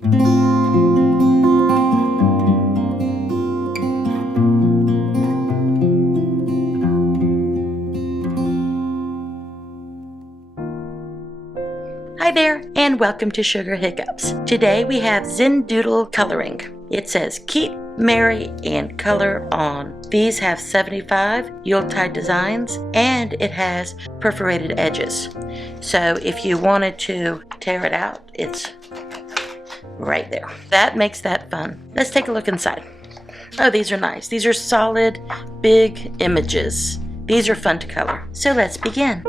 Hi there, and welcome to Sugar Hiccups. Today we have Zen Doodle coloring. It says keep merry and color on. These have 75 Yuletide designs, and it has perforated edges. So if you wanted to tear it out, it's right there. That makes that fun. Let's take a look inside. Oh, these are nice. These are solid, big images. These are fun to color. So let's begin.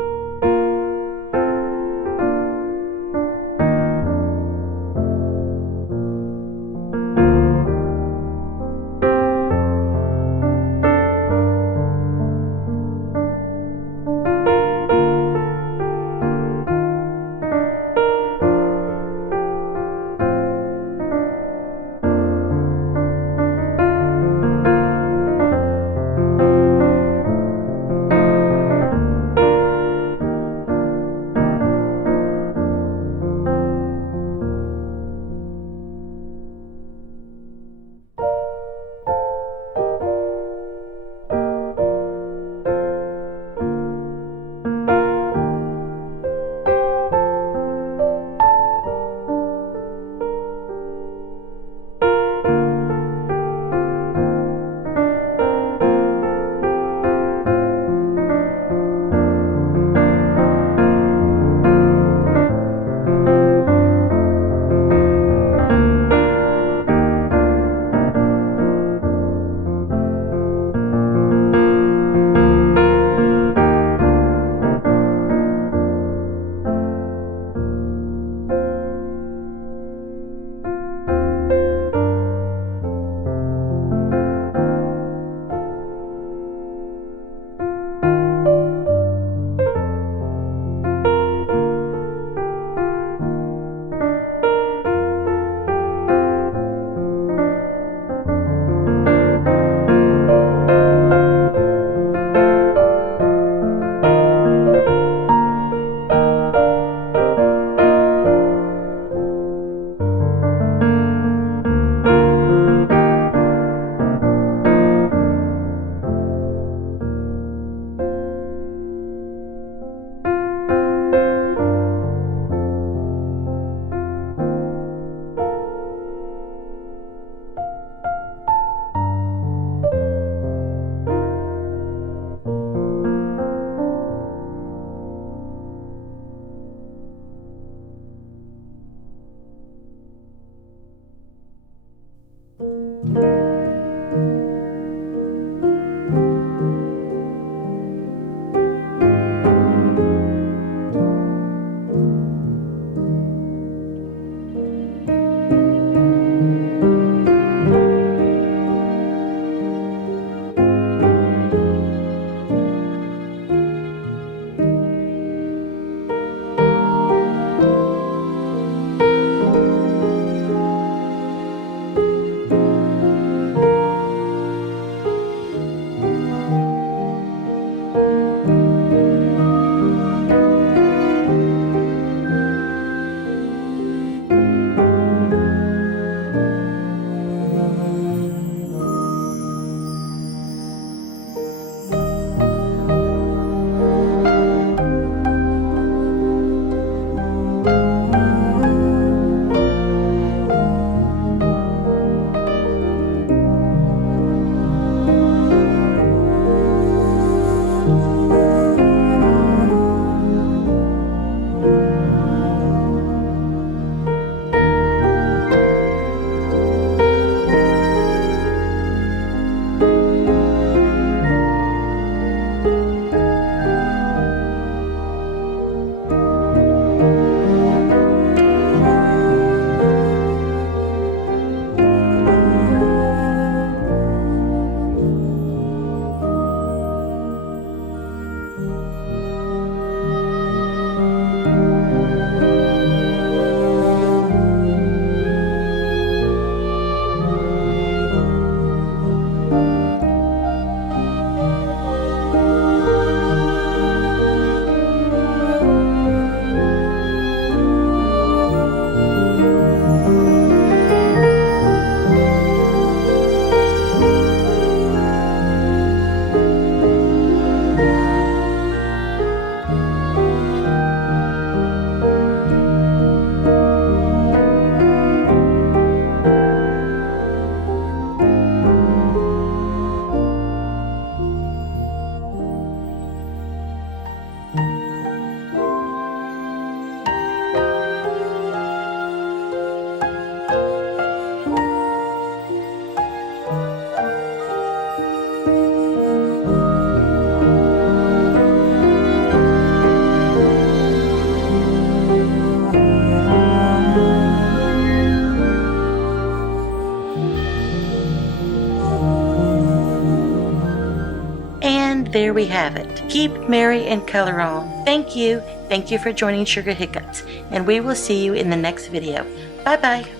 there we have it. Keep merry and color on. Thank you. Thank you for joining Sugar Hiccups, and we will see you in the next video. Bye-bye.